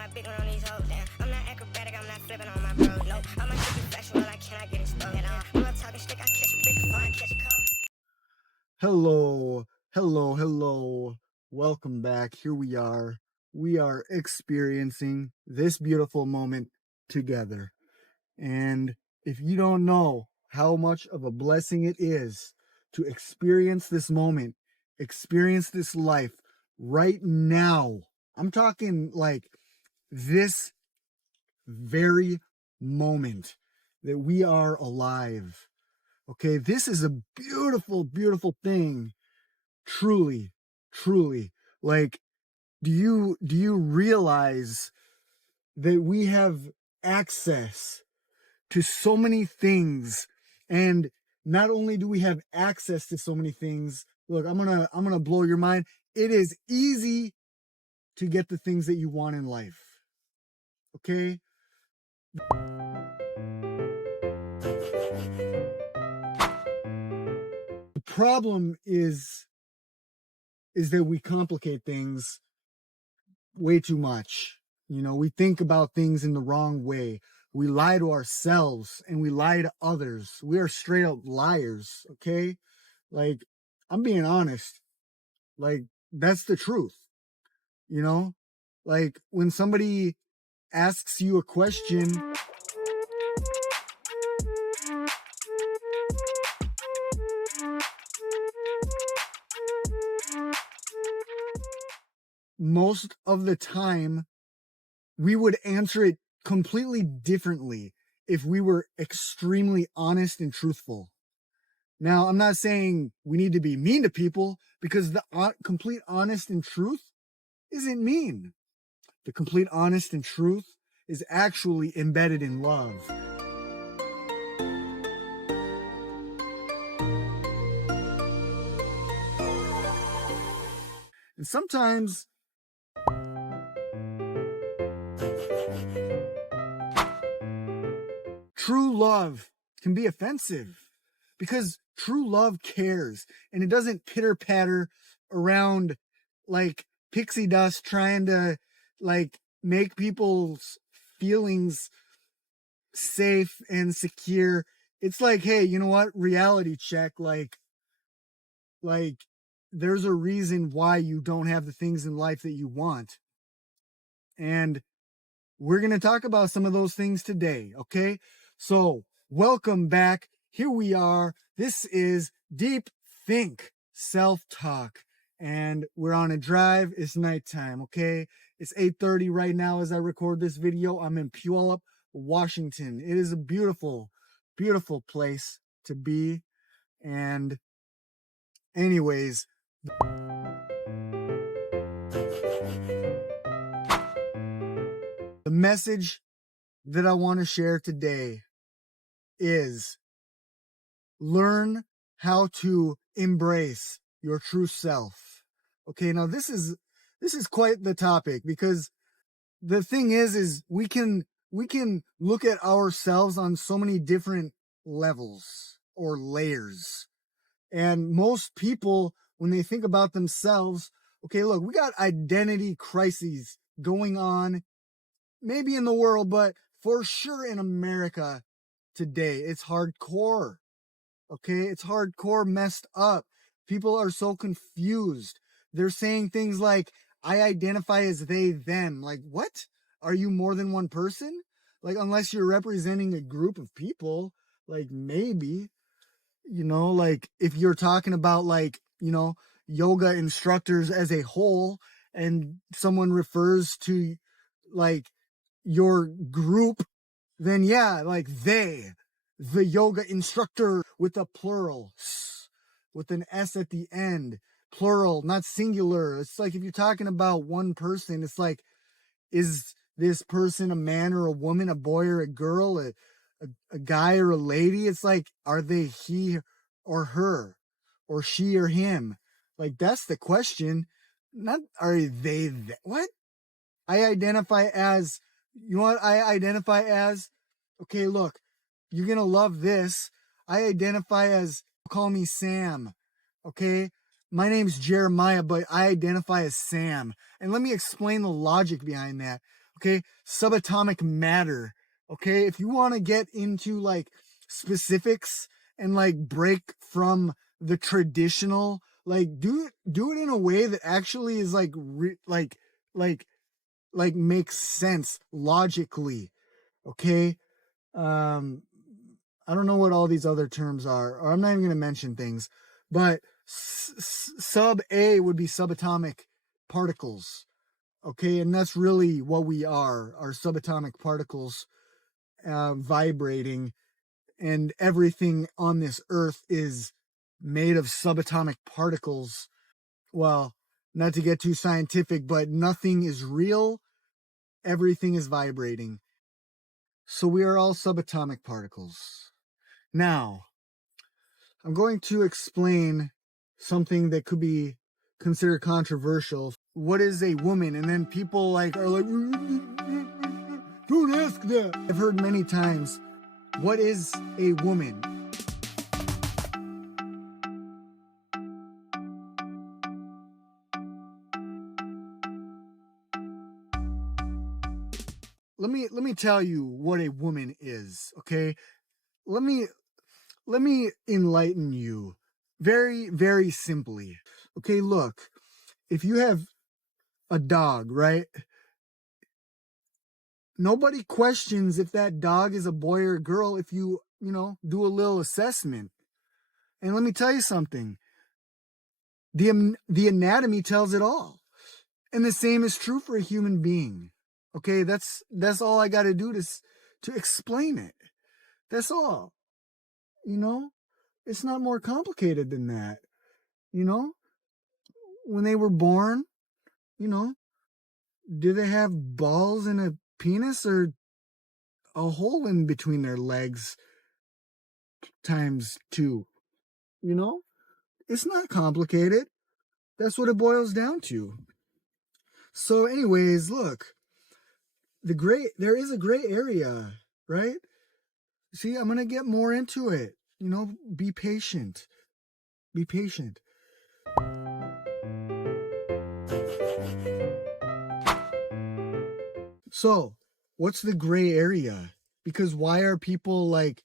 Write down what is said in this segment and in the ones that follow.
my big one on these hoes, damn. I'm not acrobatic, I'm not flipping on my bros, no. I'm a tricky factual, I cannot get exposed at all. I'm not talking stick, I catch a bitch before I catch a cold. Hello, hello, hello. Welcome back. Here we are. We are experiencing this beautiful moment together. And if you don't know how much of a blessing it is to experience this moment, experience this life right now, I'm talking like this very moment that we are alive. Okay, this is a beautiful, beautiful thing. Truly, truly. Like, do you realize that we have access to so many things? And not only do we have access to so many things, look, I'm gonna blow your mind. It is easy to get the things that you want in life. Okay? The problem is that we complicate things way too much. You know, we think about things in the wrong way. We lie to ourselves and we lie to others. We are straight up liars, okay? Like, I'm being honest. Like, that's the truth. You know? Like, when somebody asks you a question, most of the time, we would answer it completely differently if we were extremely honest and truthful. Now, I'm not saying we need to be mean to people, because the complete honest and truth isn't mean. The complete honest and truth is actually embedded in love. And sometimes true love can be offensive, because true love cares and it doesn't pitter patter around like pixie dust trying to like make people's feelings safe and secure. It's like, hey, you know what? Reality check. Like there's a reason why you don't have the things in life that you want. And we're going to talk about some of those things today. Okay. So welcome back. Here we are. This is Deep Think Self-Talk. And we're on a drive. It's nighttime. Okay. It's 8:30 right now as I record this video. I'm in Puyallup, Washington. It is a beautiful, beautiful place to be. And anyways, the message that I want to share today is learn how to embrace your true self. Okay, now this is quite the topic, because the thing is we can look at ourselves on so many different levels or layers. And most people, when they think about themselves, okay, look, we got identity crises going on, maybe in the world, but for sure in America today. It's hardcore. Okay, it's hardcore messed up. People are so confused. They're saying things like, I identify as they, them. Like, what? Are you more than one person? Like, unless you're representing a group of people, like maybe, you know, like if you're talking about like, you know, yoga instructors as a whole, and someone refers to like your group, then yeah, like they, the yoga instructor, with a plural, with an S at the end, plural, not singular. It's like if you're talking about one person, it's like, is this person a man or a woman, a boy or a girl, a guy or a lady? It's like, are they he or her, or she or him? Like, that's the question. Not are they what? I identify as, you know what I identify as? Okay, look, you're going to love this. I identify as, call me Sam. Okay. My name's Jeremiah, but I identify as Sam. And let me explain the logic behind that. Okay, subatomic matter. Okay, if you want to get into like specifics and like break from the traditional, like do it in a way that actually is like like makes sense logically. Okay, um I don't know what all these other terms are, or I'm not even going to mention things, but sub A would be subatomic particles. Okay, and that's really what we are subatomic particles vibrating, and everything on this earth is made of subatomic particles. Well, not to get too scientific, but nothing is real, everything is vibrating. So we are all subatomic particles. Now, I'm going to explain something that could be considered controversial. What is a woman? And then people like are like, don't ask that. I've heard many times, what is a woman? Let me tell you what a woman is, okay? Let me enlighten you very, very simply. Okay, look, if you have a dog, right? Nobody questions if that dog is a boy or a girl if do a little assessment. And let me tell you something. The anatomy tells it all. And the same is true for a human being. Okay, that's all I got to do to explain it. That's all. You know, it's not more complicated than that. You know, when they were born, you know, do they have balls and a penis or a hole in between their legs times two? You know, it's not complicated. That's what it boils down to. So, anyways, look, there is a gray area, right? See, I'm gonna get more into it. Be patient. Be patient. So, what's the gray area? Because why are people like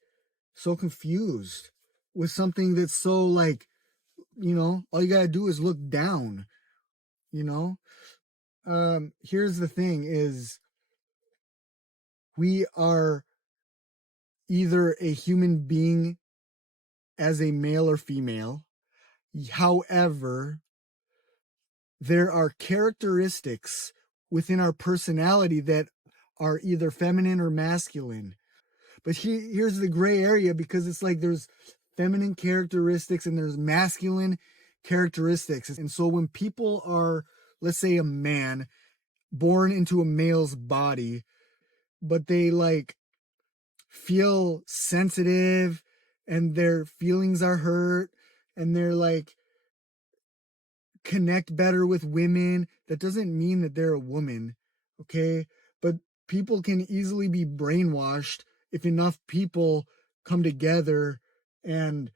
so confused with something that's so like, all you gotta do is look down, you know? Here's the thing is we are either a human being as a male or female. However, there are characteristics within our personality that are either feminine or masculine. But here's the gray area, because it's like there's feminine characteristics and there's masculine characteristics. And so when people are, let's say, a man born into a male's body, but they like feel sensitive and their feelings are hurt and they're like connect better with women, that doesn't mean that they're a woman. Okay, but people can easily be brainwashed if enough people come together and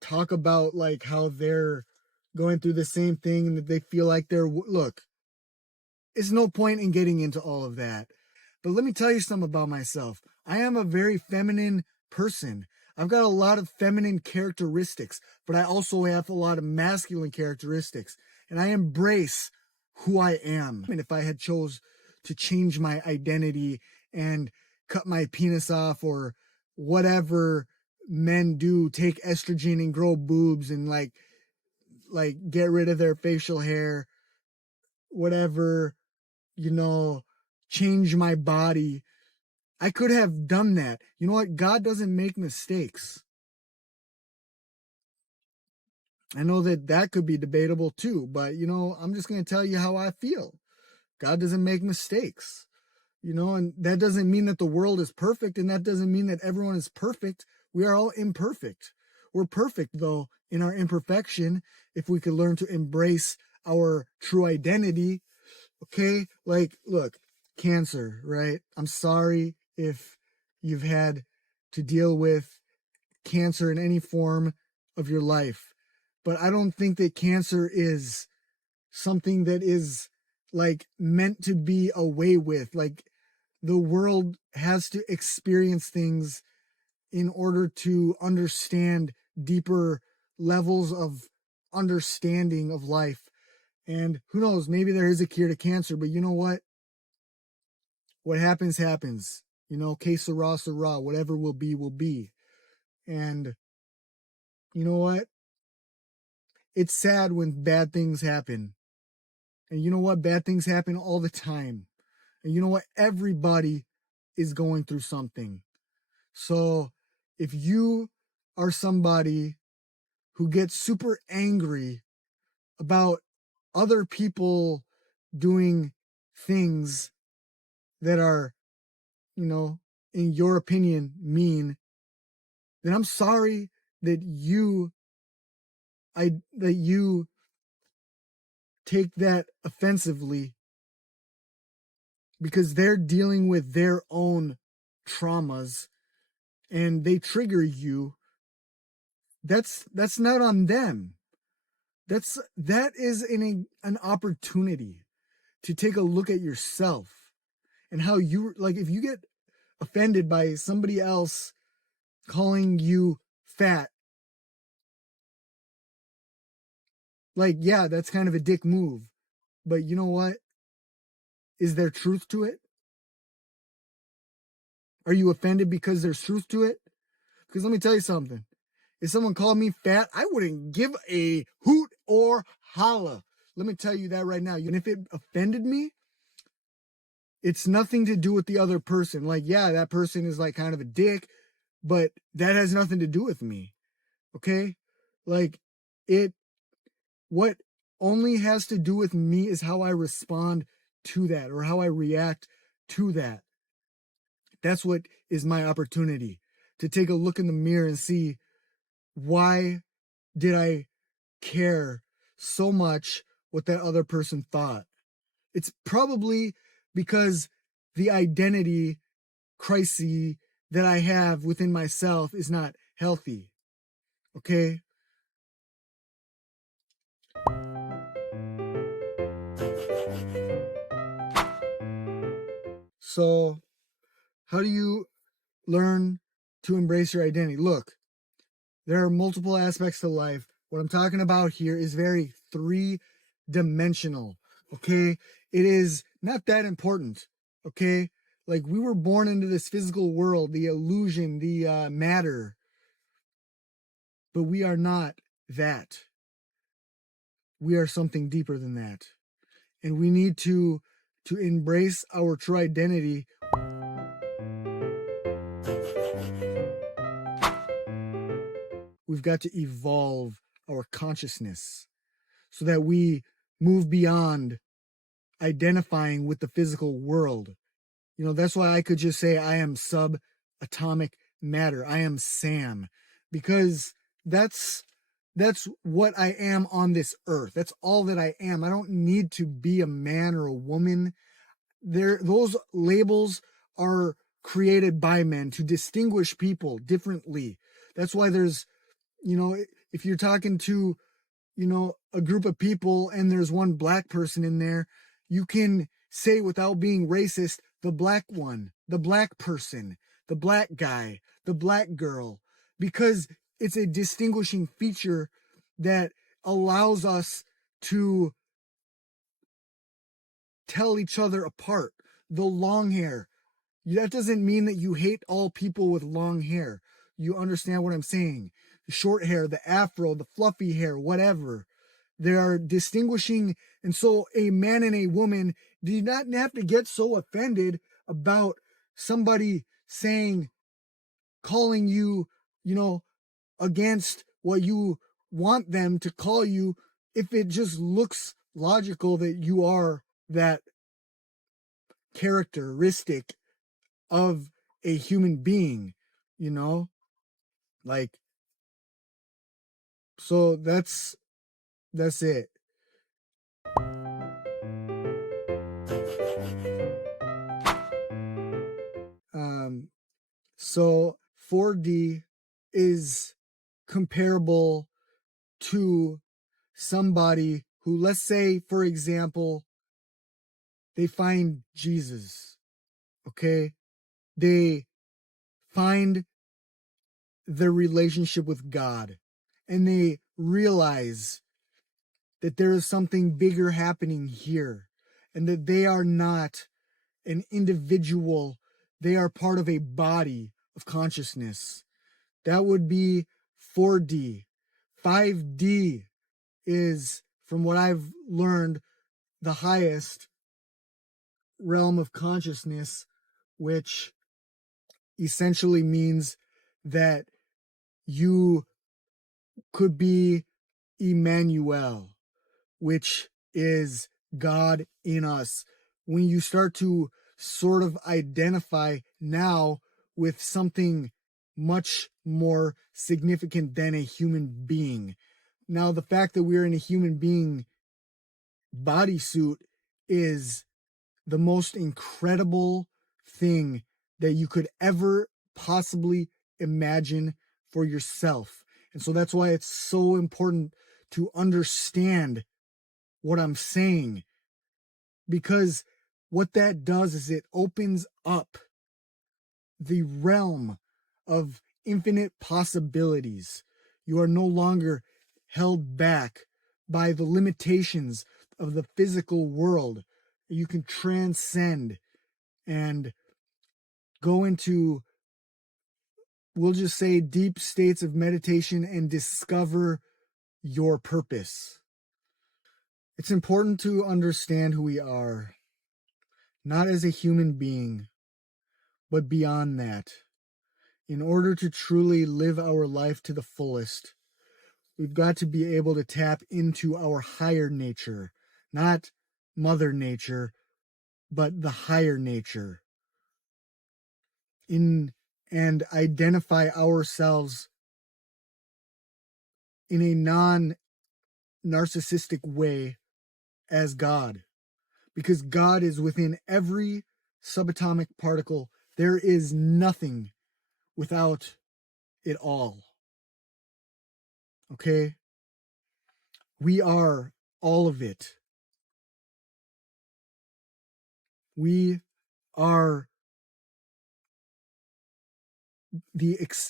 talk about like how they're going through the same thing and that they feel like look, it's no point in getting into all of that. But let me tell you something about myself. I am a very feminine person. I've got a lot of feminine characteristics, but I also have a lot of masculine characteristics. And I embrace who I am. And if I had chose to change my identity and cut my penis off or whatever men do, take estrogen and grow boobs and like get rid of their facial hair, whatever, change my body, I could have done that. You know what? God doesn't make mistakes. I know that could be debatable too, but I'm just going to tell you how I feel. God doesn't make mistakes, and that doesn't mean that the world is perfect, and that doesn't mean that everyone is perfect. We are all imperfect. We're perfect, though, in our imperfection, if we could learn to embrace our true identity. Okay? Like, look, cancer, right? I'm sorry if you've had to deal with cancer in any form of your life. But I don't think that cancer is something that is like meant to be away with. Like the world has to experience things in order to understand deeper levels of understanding of life. And who knows, maybe there is a cure to cancer, but you know what? What happens, happens. You know, que sera, sera, whatever will be, will be. And you know what? It's sad when bad things happen. And you know what? Bad things happen all the time. And you know what? Everybody is going through something. So if you are somebody who gets super angry about other people doing things that are, you know, in your opinion, mean, then I'm sorry that you take that offensively, because they're dealing with their own traumas and they trigger you. That's not on them. That is an opportunity to take a look at yourself and how you, like, if you get offended by somebody else calling you fat, like, yeah, that's kind of a dick move. But you know what? Is there truth to it? Are you offended because there's truth to it? Because let me tell you something. If someone called me fat, I wouldn't give a hoot or holla. Let me tell you that right now. And if it offended me, it's nothing to do with the other person. Like, yeah, that person is like kind of a dick, but that has nothing to do with me. Okay? Like, what only has to do with me is how I respond to that or how I react to that. That's what is my opportunity, to take a look in the mirror and see, why did I care so much what that other person thought? It's probably because the identity crisis that I have within myself is not healthy. Okay? So, how do you learn to embrace your identity? Look, there are multiple aspects to life. What I'm talking about here is very three-dimensional. Okay? It is not that important. Okay? Like, we were born into this physical world, the illusion, the matter, but we are not that. We are something deeper than that. And we need to embrace our true identity. We've got to evolve our consciousness so that we move beyond identifying with the physical world. You know, that's why I could just say I am subatomic matter. I am Sam, because that's what I am on this earth. That's all that I am. I don't need to be a man or a woman. Those labels are created by men to distinguish people differently. That's why there's, you know, if you're talking to, you know, a group of people and there's one black person in there, you can say without being racist, the black one, the black person, the black guy, the black girl, because it's a distinguishing feature that allows us to tell each other apart. The long hair, that doesn't mean that you hate all people with long hair. You understand what I'm saying? The short hair, the afro, the fluffy hair, whatever. There are distinguishing. And so a man and a woman do not have to get so offended about somebody saying, calling you, you know, against what you want them to call you, if it just looks logical that you are that characteristic of a human being, you know? Like, so that's it. So 4D is comparable to somebody who, let's say, for example, they find Jesus, okay? They find their relationship with God, and they realize that there is something bigger happening here, and that they are not an individual, they are part of a body of consciousness. That would be 4D. 5D is, from what I've learned, the highest realm of consciousness, which essentially means that you could be Emmanuel, which is God in us. When you start to sort of identify now with something much more significant than a human being. Now, the fact that we're in a human being bodysuit is the most incredible thing that you could ever possibly imagine for yourself. And so that's why it's so important to understand what I'm saying, because what that does is it opens up the realm of infinite possibilities. You are no longer held back by the limitations of the physical world. You can transcend and go into, we'll just say, deep states of meditation and discover your purpose. It's important to understand who we are, not as a human being, but beyond that. In order to truly live our life to the fullest, we've got to be able to tap into our higher nature, not Mother Nature, but the higher nature, and identify ourselves in a non-narcissistic way as God. Because God is within every subatomic particle. There is nothing without it all. Okay? We are all of it. We are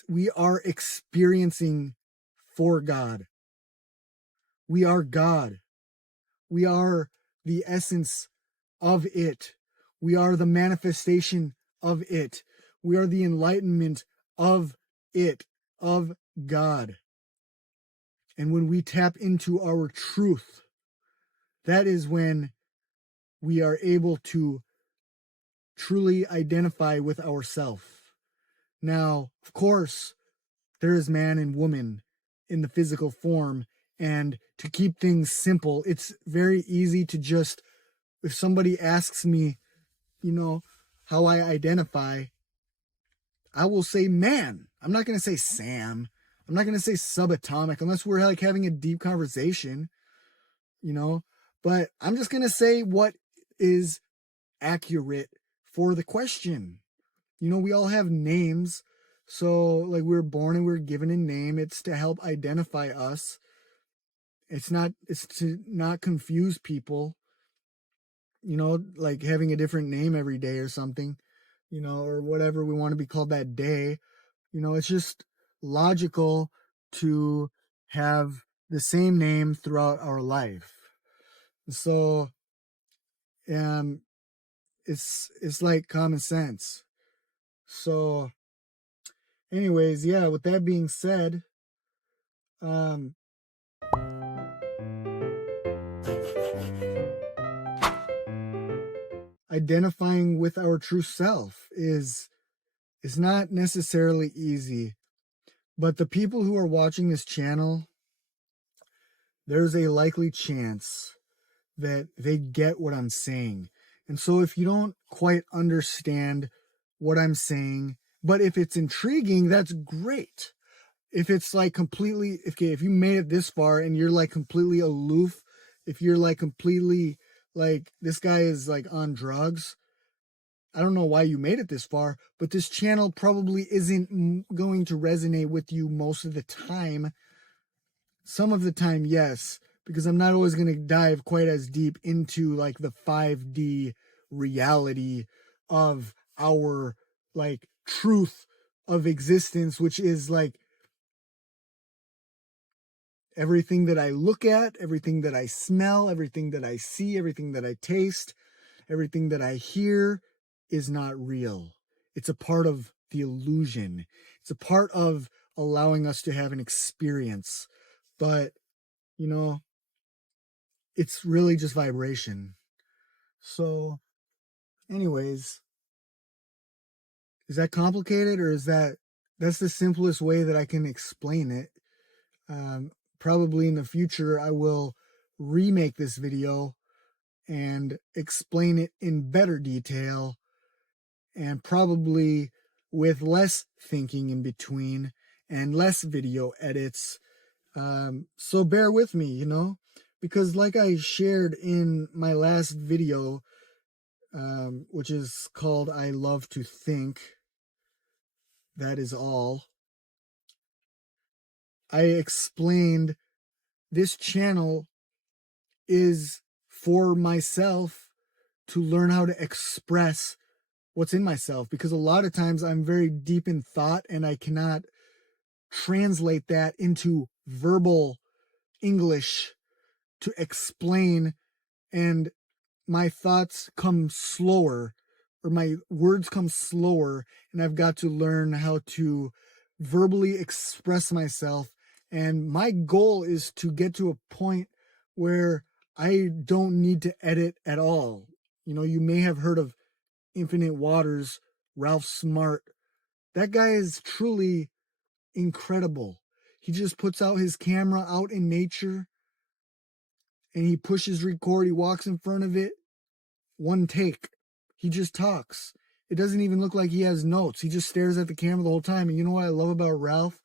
we are experiencing for God. We are God. We are the essence of it. We are the manifestation of it. We are the enlightenment of it, of God. And when we tap into our truth, that is when we are able to truly identify with ourself. Now, of course, there is man and woman in the physical form, and to keep things simple, it's very easy to just, if somebody asks me, how I identify, I will say man. I'm not going to say Sam. I'm not going to say subatomic unless we're like having a deep conversation, but I'm just going to say what is accurate for the question. We all have names. So like we were born and we were given a name. It's to help it's to not confuse people, like having a different name every day or something, or whatever we want to be called that day. It's just logical to have the same name throughout our life. So, it's like common sense. So, anyways, yeah, with that being said, identifying with our true self is not necessarily easy, but the people who are watching this channel, there's a likely chance that they get what I'm saying. And so if you don't quite understand what I'm saying, but if it's intriguing, that's great. If it's like completely, if you made it this far and you're like completely aloof, if you're like completely like, this guy is like on drugs, I don't know why you made it this far, but this channel probably isn't going to resonate with you most of the time. Some of the time, yes, because I'm not always going to dive quite as deep into like the 5D reality of our like truth of existence, which is like everything that I look at, everything that I smell, everything that I see, everything that I taste, everything that I hear is not real. It's a part of the illusion. It's a part of allowing us to have an experience. But, you know, it's really just vibration. So, anyways, is that complicated, or is that's the simplest way that I can explain it? Probably in the future, I will remake this video and explain it in better detail, and probably with less thinking in between and less video edits. So bear with me, because like I shared in my last video, which is called I Love to Think, that is all, I explained this channel is for myself to learn how to express what's in myself, because a lot of times I'm very deep in thought and I cannot translate that into verbal English to explain, and my thoughts come slower, or my words come slower, and I've got to learn how to verbally express myself. And my goal is to get to a point where I don't need to edit at all. You may have heard of Infinite Waters, Ralph Smart. That guy is truly incredible. He just puts out his camera out in nature and he pushes record. He walks in front of it, one take. He just talks. It doesn't even look like he has notes. He just stares at the camera the whole time. And you know what I love about Ralph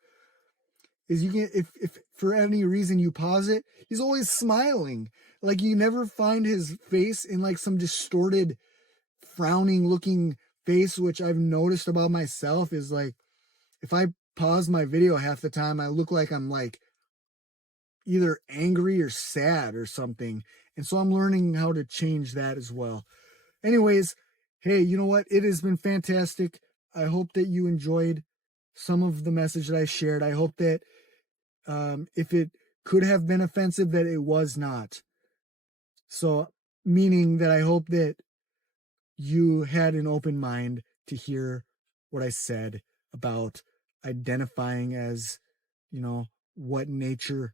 is you can, if for any reason you pause it, he's always smiling. Like you never find his face in like some distorted, frowning looking face, which I've noticed about myself is like, if I pause my video half the time, I look like I'm like either angry or sad or something. And so I'm learning how to change that as well. Anyways, hey, you know what? It has been fantastic. I hope that you enjoyed some of the message that I shared. I hope that if it could have been offensive, that it was not. So, meaning that I hope that you had an open mind to hear what I said about identifying as, what nature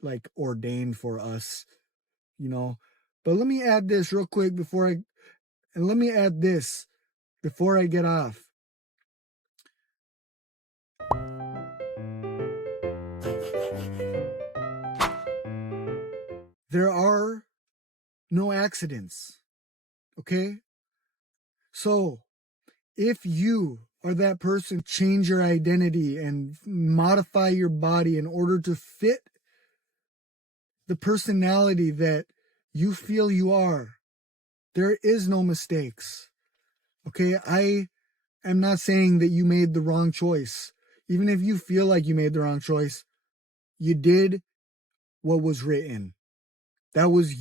like ordained for us, But let me add this real quick let me add this before I get off. There are no accidents, okay? So if you are that person, change your identity and modify your body in order to fit the personality that you feel you are. There is no mistakes. Okay, I am not saying that you made the wrong choice. Even if you feel like you made the wrong choice, you did what was written. That was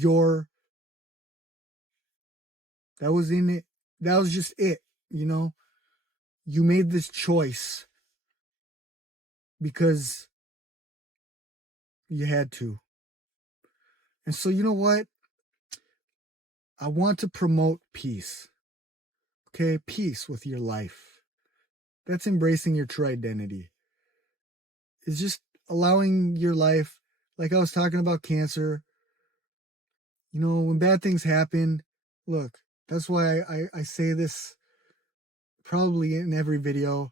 in it. That was just it, You made this choice because you had to. And so, you know what? I want to promote peace. Okay, peace with your life. That's embracing your true identity. It's just allowing your life, like I was talking about cancer, when bad things happen, look, that's why I say this probably in every video.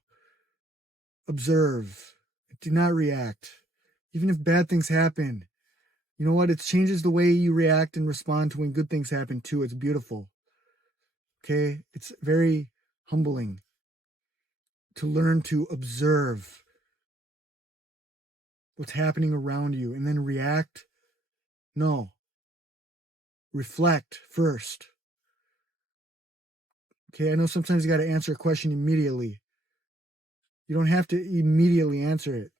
Observe. Do not react. Even if bad things happen, you know what? It changes the way you react and respond to when good things happen too. It's beautiful. Okay? It's very humbling to learn to observe what's happening around you and then react. No. Reflect first. Okay, I know sometimes you got to answer a question immediately. You don't have to immediately answer it.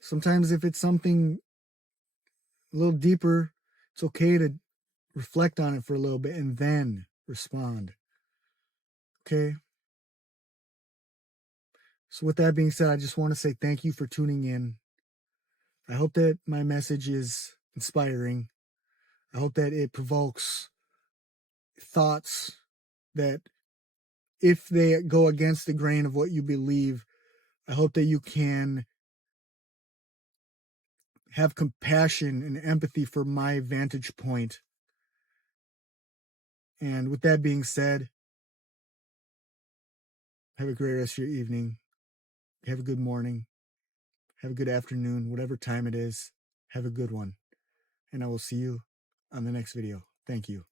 Sometimes if it's something a little deeper, it's okay to reflect on it for a little bit, and then respond. Okay? So with that being said, I just want to say thank you for tuning in. I hope that my message is inspiring. I hope that it provokes thoughts that, if they go against the grain of what you believe, I hope that you can have compassion and empathy for my vantage point. And with that being said, have a great rest of your evening. Have a good morning. Have a good afternoon, whatever time it is. Have a good one. And I will see you on the next video. Thank you.